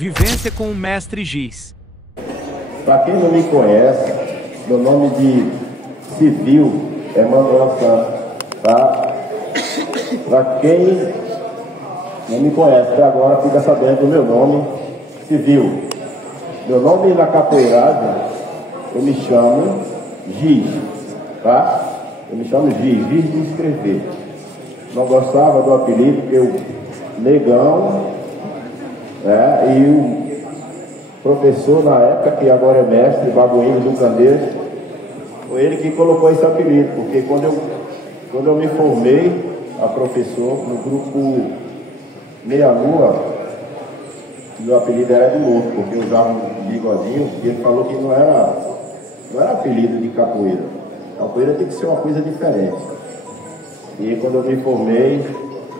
Vivência com o Mestre Giz. Para quem não me conhece, meu nome de civil é Manuel Santos, tá? Para quem não me conhece até agora, fica sabendo do meu nome civil. Meu nome na capoeiragem, eu me chamo Giz, tá? Eu me chamo Giz de escrever. Não gostava do apelido, porque o negão, né, e o professor na época, que agora é mestre, Babuíno do Candeiro, foi ele que colocou esse apelido, porque quando eu me formei a professor no grupo Meia Lua, meu apelido era de louco, porque eu usava um bigodinho, e ele falou que não era apelido de capoeira. Capoeira tem que ser uma coisa diferente. E quando eu me formei,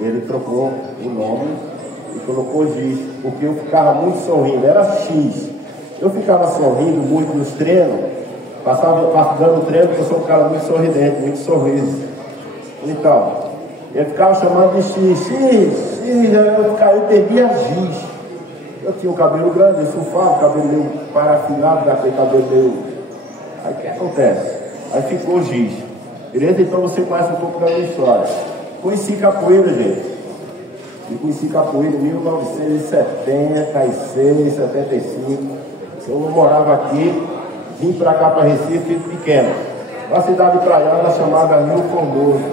ele trocou o nome e colocou Giz, porque eu ficava muito sorrindo, era X. Eu ficava sorrindo muito nos treinos, passava dando treino, porque eu sou um cara muito sorridente, muito sorriso. Então, ele ficava chamando de X, eu perdia Giz. Eu tinha o cabelo grande, eu surfava, o cabelo meio parafinado, daquele cabelo meio... Aí o que acontece? Aí ficou Giz. Beleza? Então você conhece um pouco da minha história. Conheci capoeira, gente. Eu conheci capoeira em 1976, 75. Eu não morava aqui, vim pra cá para Recife, pequeno. Uma cidade praiana chamada Rio Formoso.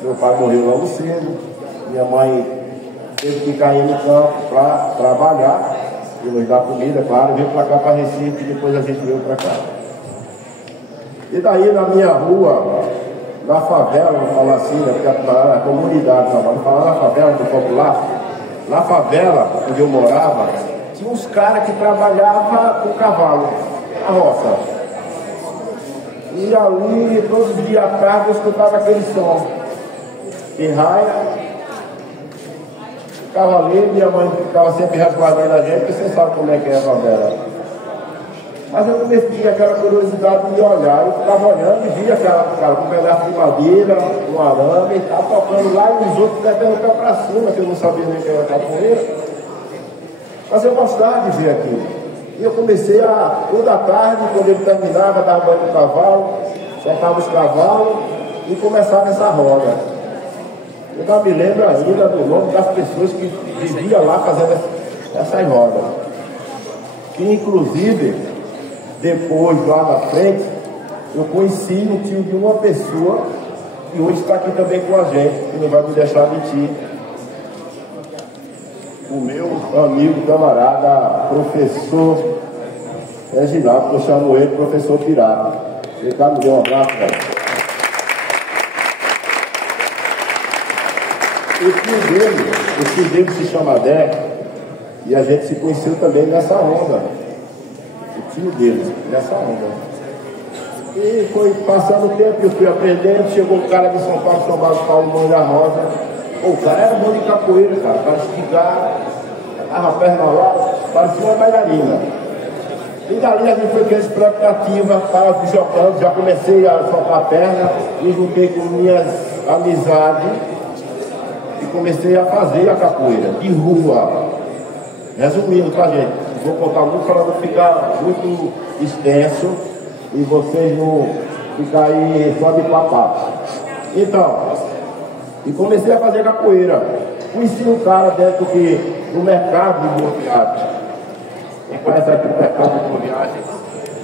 Meu pai morreu logo cedo. Minha mãe teve que cair no campo para trabalhar e nos dar comida, claro. Veio para cá para Recife e depois a gente veio para cá. E daí na minha rua, na favela, vou falar assim, né, porque a comunidade, vou falar na favela do popular, na favela onde eu morava, tinha uns caras que trabalhavam com cavalo, na roça. E ali, todo dia à tarde, eu escutava aquele som. Pirraia, cavaleiro, minha mãe ficava sempre resguardando a gente, porque você sabe como é que é a favela. Mas eu comecei aquela curiosidade de olhar, eu ficava olhando e via aquela cara com um pedaço de madeira, um arame, estava tocando lá e os outros metendo o pé para cima, que eu não sabia nem que era capoeira. Mas eu gostava de ver aquilo. E eu comecei toda tarde, quando ele terminava, dava banho no cavalo, soltava os cavalos e começava essa roda. Eu não me lembro ainda do nome das pessoas que viviam lá fazendo essas rodas. Que inclusive... Depois, lá na frente, eu conheci o tio de uma pessoa que hoje está aqui também com a gente, que não vai me deixar mentir. O meu amigo, camarada, professor Reginaldo, eu chamo ele professor Pirata. Ele tá, me deu um abraço, velho. O tio dele se chama Dé, e a gente se conheceu também nessa onda. O tio dele, nessa onda. E foi passando o tempo, eu fui aprendendo, chegou um cara de São Paulo, chamado Paulo Mão da Rosa. O cara era bom de capoeira, cara, para esticar, a perna lá, parecia uma bailarina. E dali a gente foi criando expectativa, estava jogando, já comecei a soltar a perna, me juntei com minhas amizades e comecei a fazer a capoeira de rua. Resumindo pra gente, vou contar muito para não ficar muito extenso e vocês não ficarem aí só de papato. Então, e comecei a fazer capoeira. Conheci um cara dentro do mercado de Boa Viagem. Quem conhece aqui o mercado de Boa Viagem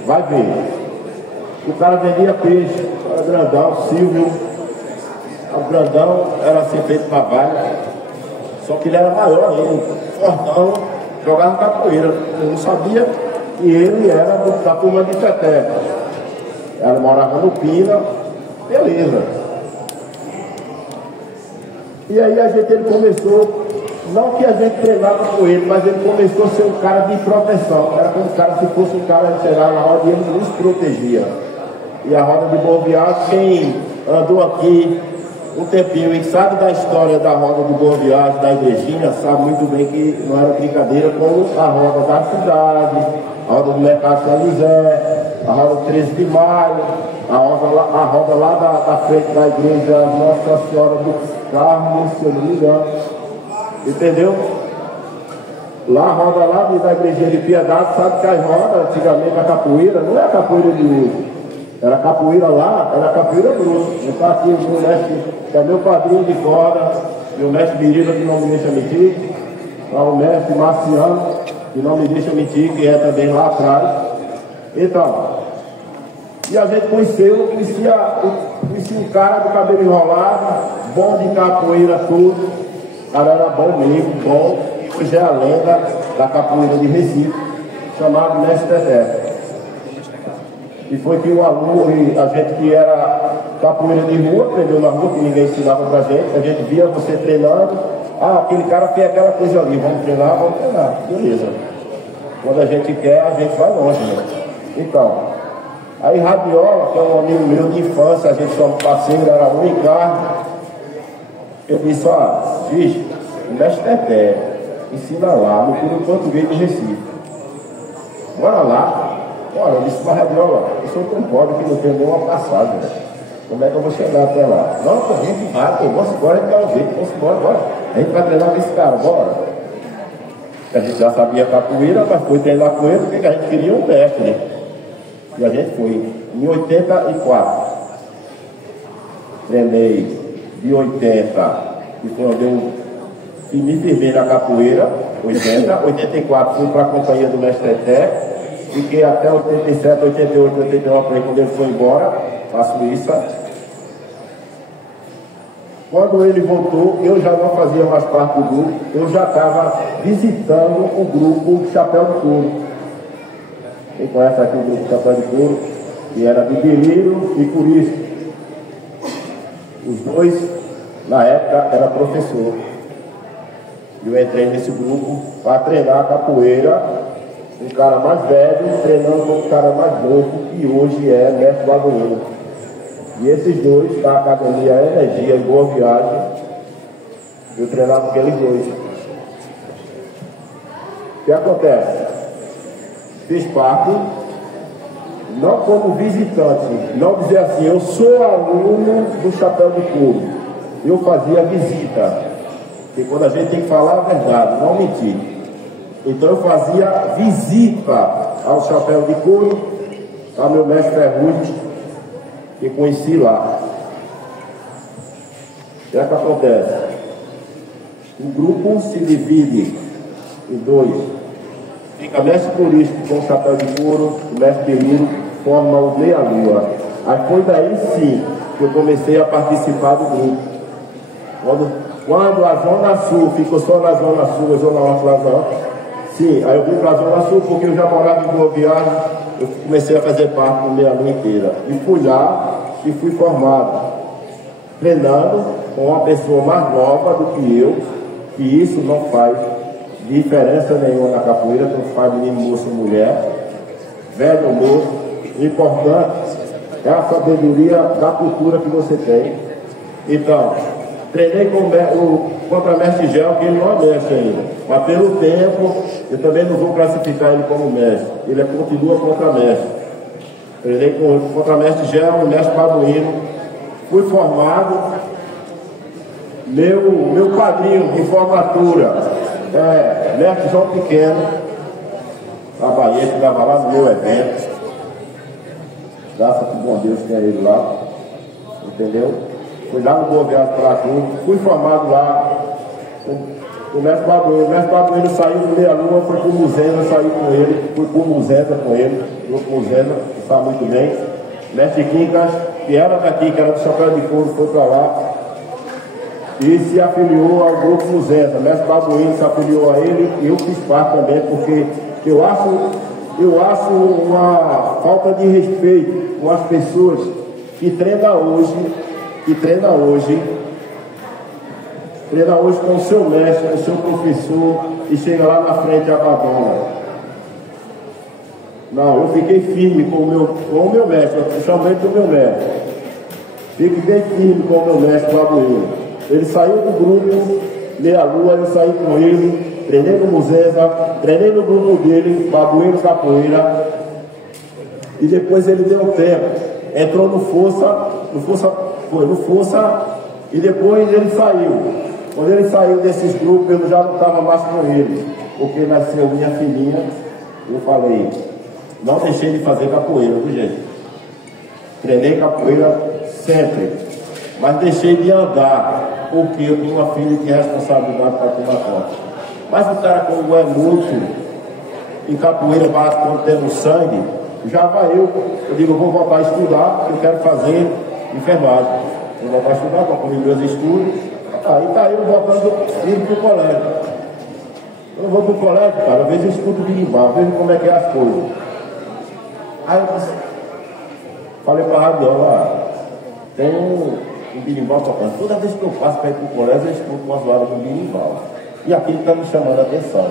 vai ver. O cara vendia peixe, era grandão, Silvio. O grandão era assim feito na vaga, só que ele era maior ainda, fortão. Jogava capoeira, eu não sabia que ele era da turma de Teté. Ela morava no Pina, beleza. E aí ele começou, não que a gente treinava com ele, mas ele começou a ser um cara de proteção. Era como um cara, se fosse um cara de chegar na roda e ele nos protegia. E a roda de Boa Viagem, quem andou aqui um tempinho e sabe da história da roda do Boa Viagem, da igrejinha, sabe muito bem que não era brincadeira com a roda da cidade, a roda do Mercado São José, a roda do 13 de Maio, a roda lá da frente da igreja Nossa Senhora do Carmo, se eu não me engano. Entendeu? Lá, roda lá da igrejinha de Piedade, sabe que as rodas, antigamente a capoeira, não é a capoeira de hoje. Era capoeira lá, era capoeira bruxa. Então aqui o meu mestre, que é meu padrinho de corda, meu mestre Birila, que não me deixa mentir, lá o mestre Marciano, que não me deixa mentir, que é também lá atrás. Então, e a gente conhecia um cara do cabelo enrolado, bom de capoeira tudo, o cara era bom mesmo, bom, e hoje é a lenda da capoeira de Recife, chamado Mestre Teté. E foi que o aluno, a gente que era capoeira de rua, aprendeu na rua, que ninguém ensinava pra gente, a gente via você treinando, aquele cara fez aquela coisa ali, vamos treinar, beleza. Quando a gente quer, a gente vai longe, né? Então, aí Rabiola, que é um amigo meu de infância, a gente somos parceiros, era um em carne, eu disse, bicho, o mestre Teté, ensina lá, no Clube Português de Recife. Bora lá. Olha, eu disse para a Rabiola, o senhor não pode, que não tem nenhuma passagem, né? Como é que eu vou chegar até lá? Não, a gente vai, vamos embora, a gente dá um jeito, vamos embora, bora. A gente vai treinar com esse cara, bora. A gente já sabia capoeira, mas foi treinar com ele porque a gente queria um mestre, né? E a gente foi. Em 84, treinei de 80, que foi onde eu me firmei na capoeira, 84 fui para a companhia do mestre Teté. Fiquei até 87, 88, 89, quando ele foi embora, para a Suíça. Quando ele voltou, eu já não fazia mais parte do grupo, eu já estava visitando o grupo Chapéu de Couro. Quem conhece aqui o grupo Chapéu de Couro, que era de Beliro e Curisco. Os dois, na época, eram professor. Eu entrei nesse grupo para treinar capoeira. Um cara mais velho treinando com um cara mais novo, que hoje é mestre Bagoeiro. E esses dois, da Academia Energia e Boa Viagem, eu treinava com aqueles dois. O que acontece? Fiz parte, não como visitante, não dizer assim, eu sou aluno do Chapéu de Couro. Eu fazia visita, porque quando a gente tem que falar a verdade, não mentir. Então eu fazia visita ao Chapéu de Couro, ao meu mestre Ferrugem, que conheci lá. O que é que acontece? O grupo se divide em dois. Fica mestre Curisco com o Chapéu de Couro, o mestre Beliro forma o Meia Lua. Aí foi daí sim que eu comecei a participar do grupo. Quando a Zona Sul ficou só na Zona Sul, a Zona Norte lá não. Sim, aí eu vim para a Zona Sul porque eu já morava em Boa Viagem, eu comecei a fazer parte do Meia Lua inteira. E fui lá e fui formado, treinando com uma pessoa mais nova do que eu, que isso não faz diferença nenhuma na capoeira, tanto faz menino, moço, mulher, velho ou moço. O importante é a sabedoria da cultura que você tem. Então, treinei com o contra-mestre Gel, que ele não é mestre ainda. Mas pelo tempo, eu também não vou classificar ele como mestre. Ele continua contra-mestre. Treinei com o contra-mestre Gel, o mestre Paduíno. Fui formado. Meu padrinho de formatura é mestre João Pequeno, da Bahia, que estava lá no meu evento. Graças a bom Deus que é ele lá. Entendeu? Fui lá no Boa Viagem para tudo, fui formado lá. O mestre Babuíno. O mestre Babuíno saiu do Meia Lua, foi para o Muzena, saí com ele, fui para o Muzena com ele, grupo Muzena, que está muito bem. Mestre Quincas, que era daqui, que era do Chapéu de Couro, foi para lá e se afiliou ao grupo Muzena. O mestre Babuíno se afiliou a ele e eu fiz parte também, porque eu acho uma falta de respeito com as pessoas que treinam hoje com o seu mestre, com o seu professor, e chega lá na frente e abandona. Não, eu fiquei firme com o meu mestre, eu chamei do meu mestre. Fiquei bem firme com o meu mestre Babuíno. Ele saiu do grupo Meia Lua, eu saí com ele, treinei no Muzeza, treinei no grupo dele, Babuíno Capoeira, e depois ele deu tempo, entrou no Força, e depois ele saiu. Quando ele saiu desses grupos, eu já não estava mais com ele. porque nasceu minha filhinha, eu falei, não deixei de fazer capoeira, do jeito. Treinei capoeira sempre, mas deixei de andar, porque eu tenho uma filha que é responsabilidade para tomar conta. Mas o cara, quando é muito em capoeira, bate quando temos sangue, já vai eu digo, eu vou voltar a estudar, porque eu quero fazer enfermagem. Eu vou voltar a estudar, vou concluir meus estudos, aí tá eu voltando, indo para o colégio. Eu vou para o colégio, cara, às vezes eu escuto birimbau, vejo como é que é as coisas. Aí eu disse, falei para a radiola, tem um birimbau tocando. Toda vez que eu passo para ir para o colégio, eu escuto uma zoada com birimbau. E aquilo está me chamando a atenção.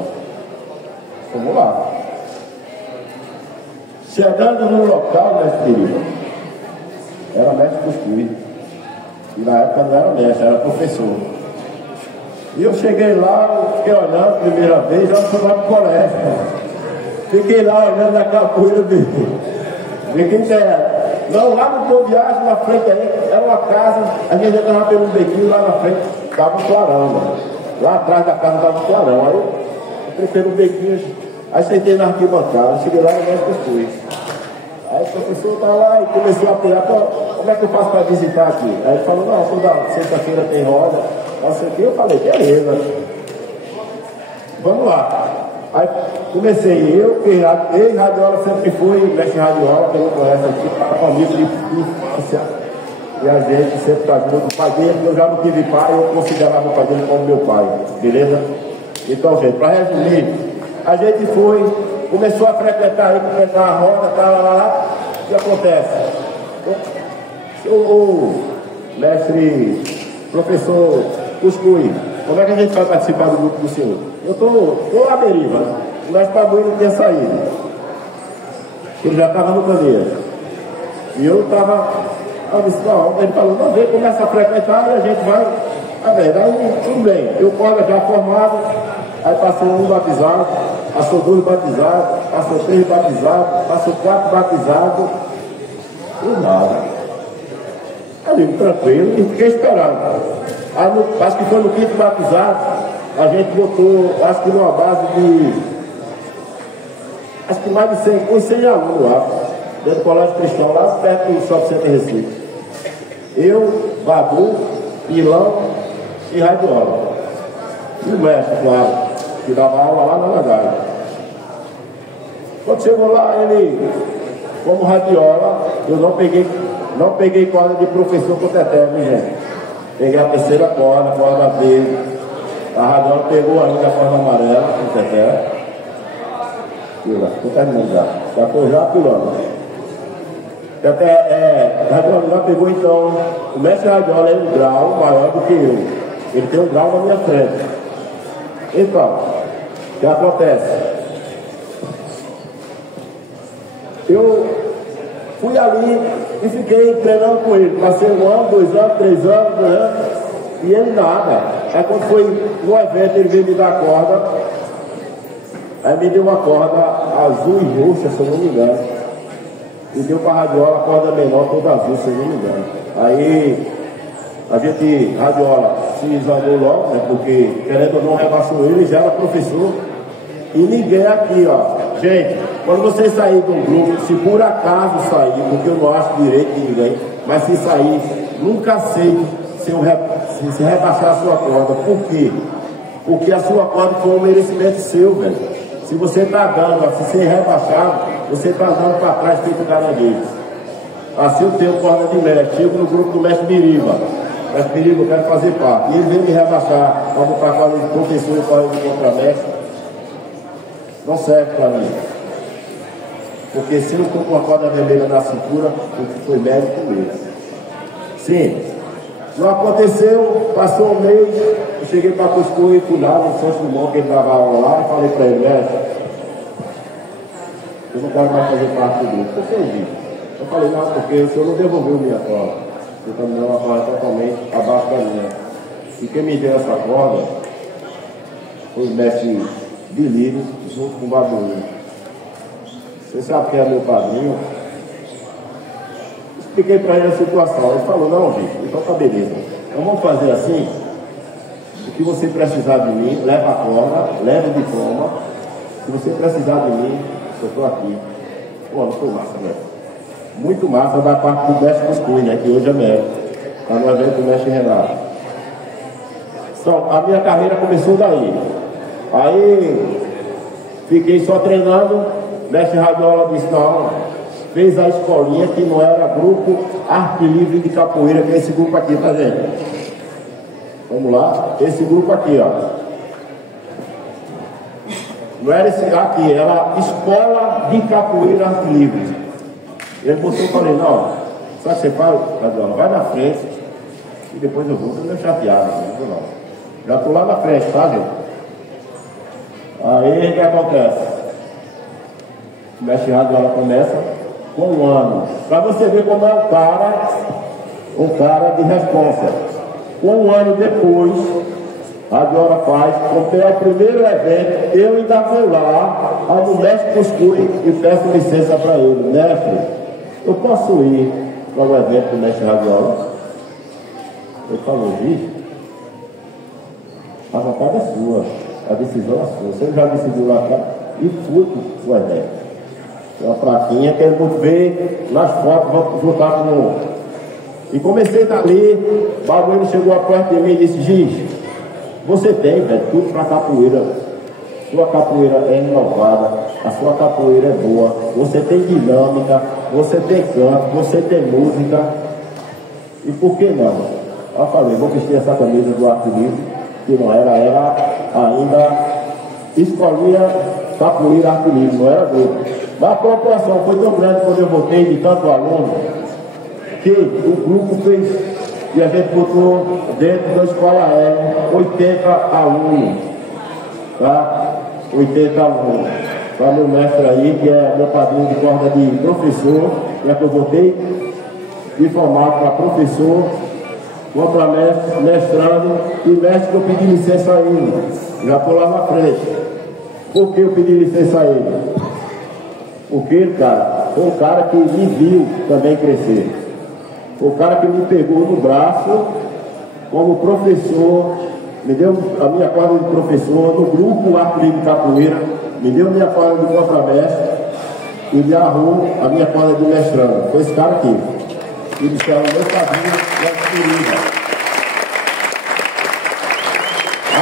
Vamos lá. Chegando no local, mestre querido, era mestre Cuscuz. E na época não era mestre, era professor. E eu cheguei lá, fiquei olhando a primeira vez, já fui lá para o colégio. Fiquei lá olhando na capoeira dele. Fiquei inteiro. Não, lá no Boa Viagem, na frente aí, era uma casa, a gente entrava pelo bequinho, lá na frente estava um clarão, mano. Lá atrás da casa estava um clarão. Aí eu entrei pelo bequinho, aí sentei na arquibancada, cheguei lá e o mestre Cuscuz. Aí o professor estava lá e começou a apilar, como é que eu faço para visitar aqui? Aí ele falou, não, toda sexta-feira tem roda, não sei o que. Eu falei, beleza. Vamos lá. Aí comecei eu, que radiola sempre fui, mestre radiola, que eu não conheço aqui, para amigo de infância. E a gente sempre está junto. O pai dele, eu já não tive pai, eu considerava o pai dele como meu pai, beleza? Então, gente, para resumir, a gente foi, começou a frequentar a roda, lá, o que acontece? O mestre, professor Cuscuz, como é que a gente vai participar do grupo do senhor? Eu estou à deriva, o mestre Pabuí não tinha saído, ele já estava no caminho. E eu estava, ele falou, não, vem, começa a frequentar e a gente vai, a verdade, tudo bem, eu corda já formado, aí passou um batizado, passou 2 batizados, passou 3 batizados, passou 4 batizados, e nada. Ali, tranquilo, e fiquei esperando. Aí, acho que foi no 5º batizado, a gente botou, acho que numa base de, acho que mais de 100 alunos lá, dentro do colégio cristão, lá perto do Shopping Center Recife. Eu, Babu, Pilão e Radiola. E o mestre, claro, que dava aula lá na Nagária. Quando chegou lá, ele, como radiola, eu não peguei corda de professor com Teté, viu, gente? Peguei a terceira corda dele. A radiola pegou ainda a corda amarela com Teté. Estou terminando já. Já foi já pulando. Teté, a radiola já pegou então. O mestre radiola é um grau maior do que eu. Ele tem um grau na minha frente. Então, o que acontece? Eu fui ali e fiquei treinando com ele. Passei 1 ano, 2 anos, 3 anos, 2 anos, e ele nada. Aí quando foi no evento, ele veio me dar corda. Aí me deu uma corda azul e roxa, se eu não me engano. E deu para a radiola a corda menor, toda azul, se eu não me engano. Aí a gente, radiola, se examinou logo, né, porque querendo ou não rebaixou ele, já era professor. E ninguém aqui, ó. Gente, quando você sair de um grupo, se por acaso sair, porque eu não acho direito de ninguém, mas se sair, nunca aceite se rebaixar a sua corda. Por quê? Porque a sua corda foi um merecimento seu, velho. Se você está dando, se ser rebaixado, você está dando para trás feito caranguejo. Assim eu tenho corda de mestre, chego no grupo do mestre Biriba. Mestre Biriba, eu quero fazer parte. E ele veio me rebaixar, para botar a corda de professor e corda de contramestre. Não serve para mim. Porque se eu estou com a corda vermelha na cintura, o que foi mérito mesmo. Sim. Não aconteceu, passou um mês, eu cheguei para Cuscuz e fui lá no Santos Dumont, que ele dava aula lá, e falei para ele, mestre, eu não quero mais fazer parte do grupo. Por que isso? Eu falei, não, porque o senhor não devolveu minha corda. Você está me dando uma corda totalmente abaixo da minha. E quem me deu essa corda foi o mestre Bilírio, junto com o Babuí. Você sabe quem é meu padrinho? Expliquei para ele a situação. Ele falou, não, gente, então tá beleza. Então vamos fazer assim. Se você precisar de mim, leva a corda, leva o diploma. Se você precisar de mim, eu estou aqui. Pô, muito massa, velho. Muito massa da parte do mestre Cuscuz, né? Que hoje é mestre. Está no evento do mestre Renato. Então, a minha carreira começou daí. Aí, fiquei só treinando. Mestre Radiola disse, não, fez a escolinha que não era grupo Arte Livre de Capoeira, que é esse grupo aqui, tá vendo? Vamos lá, esse grupo aqui, ó. Não era esse aqui, era Escola de Capoeira Arte Livre. Ele botou e falei, não, sabe o que você faz? Vai na frente e depois eu vou, tô meio chateado, não. Já tô lá na frente, tá, gente? Aí o que acontece? O mestre Radiola começa com um ano. Para você ver como é um cara de responsa. Um ano depois, a Radiola faz, comprei o primeiro evento, eu ainda vou lá, ao mestre Cuscuz e peço licença para ele. Mestre, eu posso ir para o evento do mestre Radiola? Ele falou, vixe, a vontade é sua, a decisão é sua. Você já decidiu lá atrás e fui para o evento. Uma plaquinha que ele vê nas fotos, vou voltar no. E comecei dali, o bagulho chegou perto de mim e disse, Giz, você tem, velho, tudo para capoeira. Sua capoeira é inovada, a sua capoeira é boa, você tem dinâmica, você tem canto, você tem música. E por que não? Eu falei, vou vestir essa camisa do Arte Livre, que não era ainda escolinha capoeira Arte Livre, não era grupo. Mas a proporção foi tão grande quando eu voltei de tanto aluno, que o grupo fez, e a gente botou dentro da escola aérea 80 alunos, tá? 80 alunos. Para meu mestre aí, que é meu padrinho de corda de professor, já que eu voltei de formato para professor, vou para mestre, mestrando, e mestre que eu pedi licença a ele. Já estou lá na frente. Por que eu pedi licença a ele? Porque, cara, foi um cara que me viu também crescer. Foi um cara que me pegou no braço como professor, me deu a minha corda de professor no grupo Arte Livre Capoeira, me deu a minha corda de contramestre e me arrumou a minha corda de mestrando. Foi esse cara aqui. Ele chama meu padrinho e adquirido.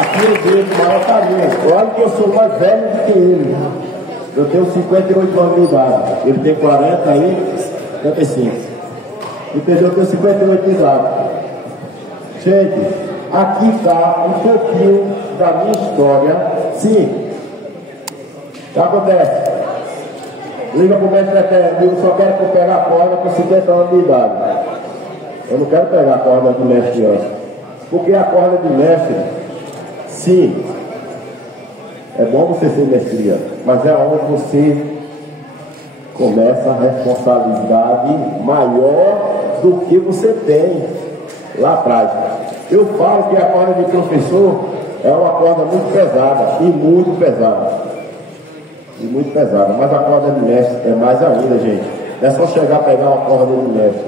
Aqui dele, o maior carinho. Olha que eu sou mais velho do que ele. Eu tenho 58 anos de idade. Ele tem 40 aí, 55. Entendeu? Eu tenho 58 de idade. Gente, aqui está um pouquinho da minha história. Sim. O que acontece? Liga pro mestre até, eu só quero que eu pegue a corda com 50 anos de idade. Eu não quero pegar a corda do mestre antes. Porque a corda do mestre, sim, é bom você ser mestria, mas é onde você começa a responsabilidade maior do que você tem lá atrás. Eu falo que a corda de professor é uma corda muito pesada, e muito pesada. E muito pesada, mas a corda de mestre é mais ainda, gente. Não é só chegar a pegar uma corda de mestre.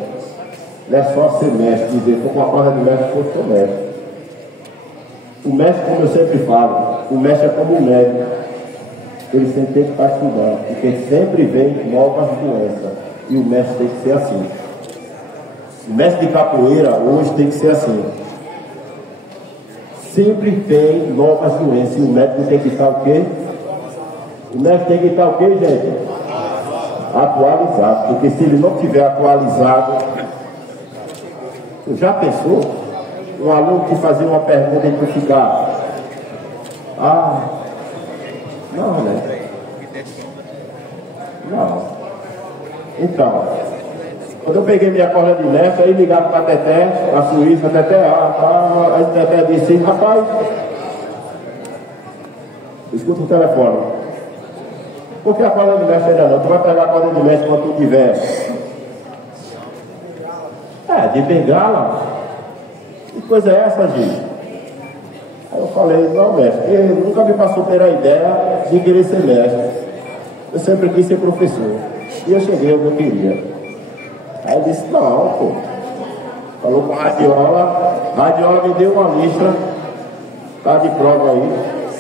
Não é só ser mestre, dizer, com uma corda de mestre, eu sou mestre. O mestre, como eu sempre falo, o mestre é como um médico. Ele sempre tem que estar estudando, porque sempre vem novas doenças. E o mestre tem que ser assim. O mestre de capoeira hoje tem que ser assim. Sempre tem novas doenças. E o médico tem que estar o quê? O mestre tem que estar o quê, gente? Atualizado. Porque se ele não tiver atualizado, já pensou? Um aluno que fazia uma pergunta e tu ficar, não, né? Não. Então, quando eu peguei minha corda de mestre, aí ligaram para a Teté, a Suíça, a Teté, a Teté disse, rapaz, escuta o telefone. Por que a corda de mestre ainda não? Tu vai pegar a corda de mestre quando tu tiver. De bengala. Que coisa é essa, gente? Aí eu falei, não, mestre, ele nunca me passou ter a ideia de querer ser mestre. Eu sempre quis ser professor. E eu cheguei onde eu queria. Aí ele disse, não, pô. Falou com a Radiola me deu uma lista está de prova aí,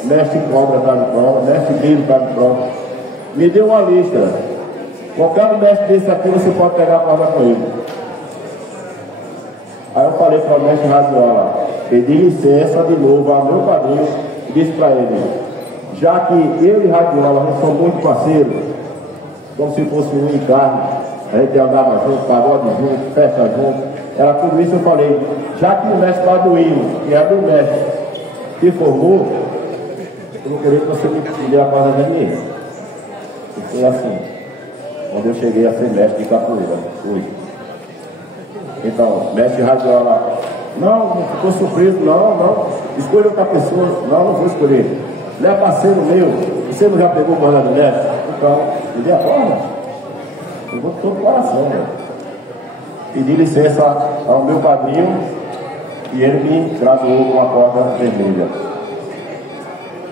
mestre Cobra está de prova, mestre Grilo está de prova. Me deu uma lista. Qualquer mestre desse aqui você pode pegar a prova com ele. Aí eu falei para o mestre Radiola, pedi licença de novo ao meu padrinho e disse para ele, já que eu e Radiola nós somos muito parceiros, como se fosse um em carne, a gente andava junto, pagode junto, festa junto, era tudo isso. Eu falei, já que o mestre Baduíno, que é meu mestre, se formou, eu não queria que você me dê a casa da minha. E foi assim, quando eu cheguei a ser mestre de capoeira, fui. Então, mestre Radiola, não ficou surpreso, não, escolha outra pessoa, não vou escolher. Não é parceiro meu, você não já pegou o corda do mestre? Então, me dê a corda. Eu vou com todo o coração, né? Pedi licença ao meu padrinho e ele me graduou com a corda vermelha.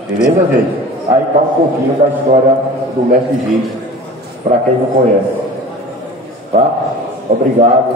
Beleza, gente? Aí tá um pouquinho da história do mestre Giz, para quem não conhece. Tá? Obrigado.